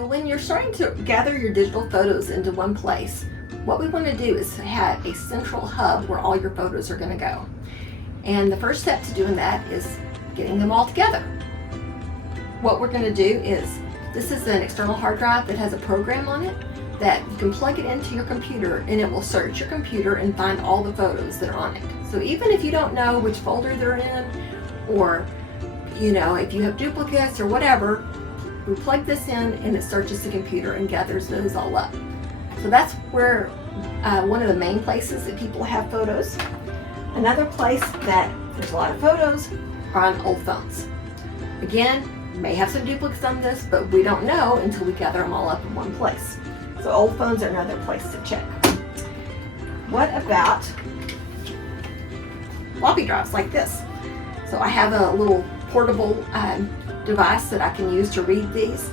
So when you're starting to gather your digital photos into one place, what we want to do is have a central hub where all your photos are going to go. And the first step to doing that is getting them all together. What we're going to do is, this is an external hard drive that has a program on it that you can plug it into your computer, and it will search your computer and find all the photos that are on it. So even if you don't know which folder they're in, or if you have duplicates or whatever, we plug this in and it searches the computer and gathers those all up. So that's where one of the main places that people have photos. Another place that there's a lot of photos are on old phones. Again, you may have some duplicates on this, but we don't know until we gather them all up in one place. So old phones are another place to check. What about floppy drives like this? So I have a little portable device that I can use to read these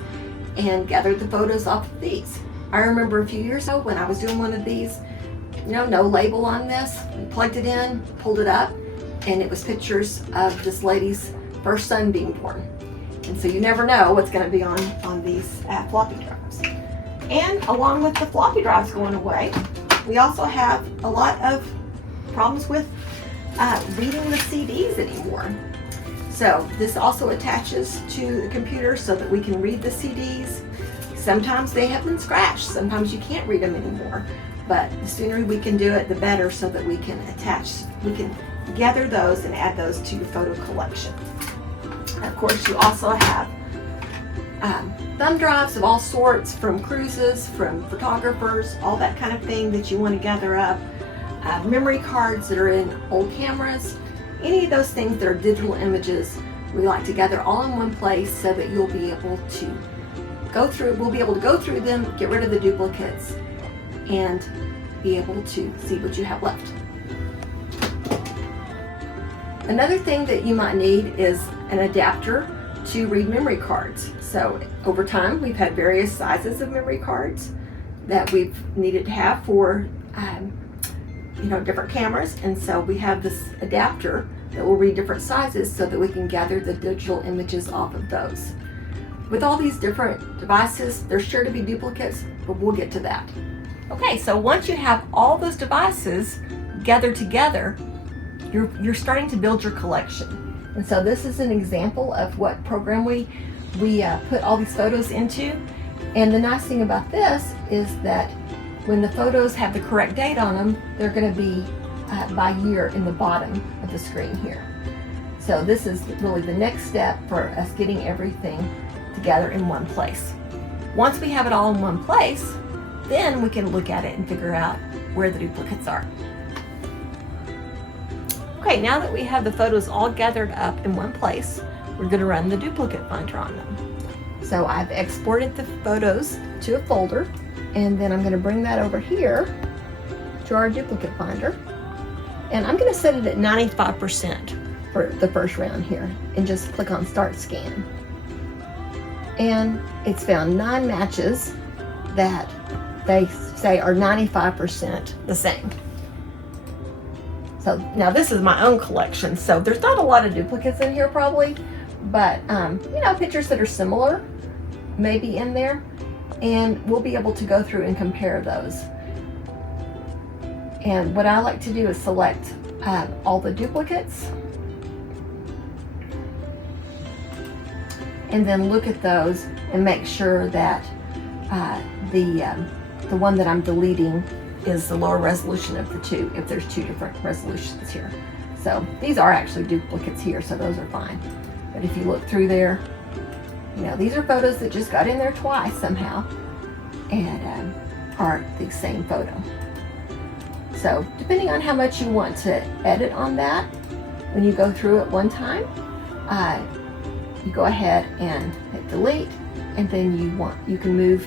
and gather the photos off of these. I remember a few years ago when I was doing one of these, no label on this, plugged it in, pulled it up, and it was pictures of this lady's first son being born. And so you never know what's going to be on these floppy drives. And along with the floppy drives going away, we also have a lot of problems with reading the CDs anymore. So this also attaches to the computer so that we can read the CDs. Sometimes they have been scratched, sometimes you can't read them anymore. But the sooner we can do it, the better, so that we can gather those and add those to your photo collection. Of course, you also have thumb drives of all sorts, from cruises, from photographers, all that kind of thing that you want to gather up. Memory cards that are in old cameras, any of those things that are digital images, we like to gather all in one place so that you'll be able to we'll be able to go through them, get rid of the duplicates, and be able to see what you have left. Another thing that you might need is an adapter to read memory cards. So over time, we've had various sizes of memory cards that we've needed to have for different cameras, and so we have this adapter that will read different sizes so that we can gather the digital images off of those. With all these different devices, there's sure to be duplicates, but we'll get to that. Okay, so once you have all those devices gathered together, you're starting to build your collection. And so this is an example of what program we put all these photos into. And the nice thing about this is that when the photos have the correct date on them, they're going to be by year in the bottom of the screen here. So this is really the next step for us getting everything together in one place. Once we have it all in one place, then we can look at it and figure out where the duplicates are. Okay, now that we have the photos all gathered up in one place, we're going to run the duplicate finder on them. So I've exported the photos to a folder, and then I'm going to bring that over here to our duplicate finder. And I'm going to set it at 95% for the first round here, and just click on Start Scan. And it's found 9 matches that they say are 95% the same. So now this is my own collection, so there's not a lot of duplicates in here probably, but pictures that are similar may be in there, and we'll be able to go through and compare those. And what I like to do is select all the duplicates, and then look at those and make sure that the one that I'm deleting is the lower resolution of the two, if there's 2 different resolutions here. So these are actually duplicates here, so those are fine. But if you look through there, these are photos that just got in there twice somehow and are the same photo. So depending on how much you want to edit on that, when you go through it one time, you go ahead and hit delete, and then you can move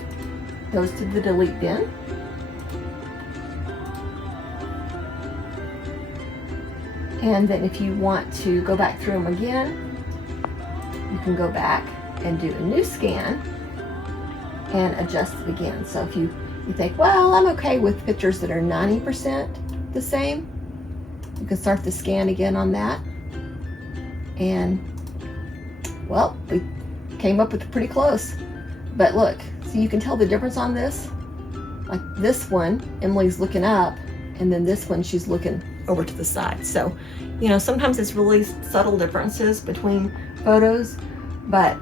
those to the delete bin. And then if you want to go back through them again, you can go back and do a new scan and adjust it again. So if you think, well, I'm okay with pictures that are 90% the same, you can start the scan again on that. And well, we came up with pretty close. But look, So you can tell the difference on this. Like this one, Emily's looking up, and then this one, she's looking over to the side. So, you know, sometimes it's really subtle differences between photos, but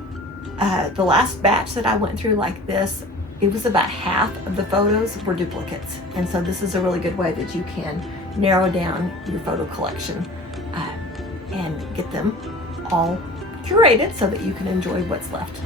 the last batch that I went through like this, it was about half of the photos were duplicates. And so this is a really good way that you can narrow down your photo collection and get them all curated so that you can enjoy what's left.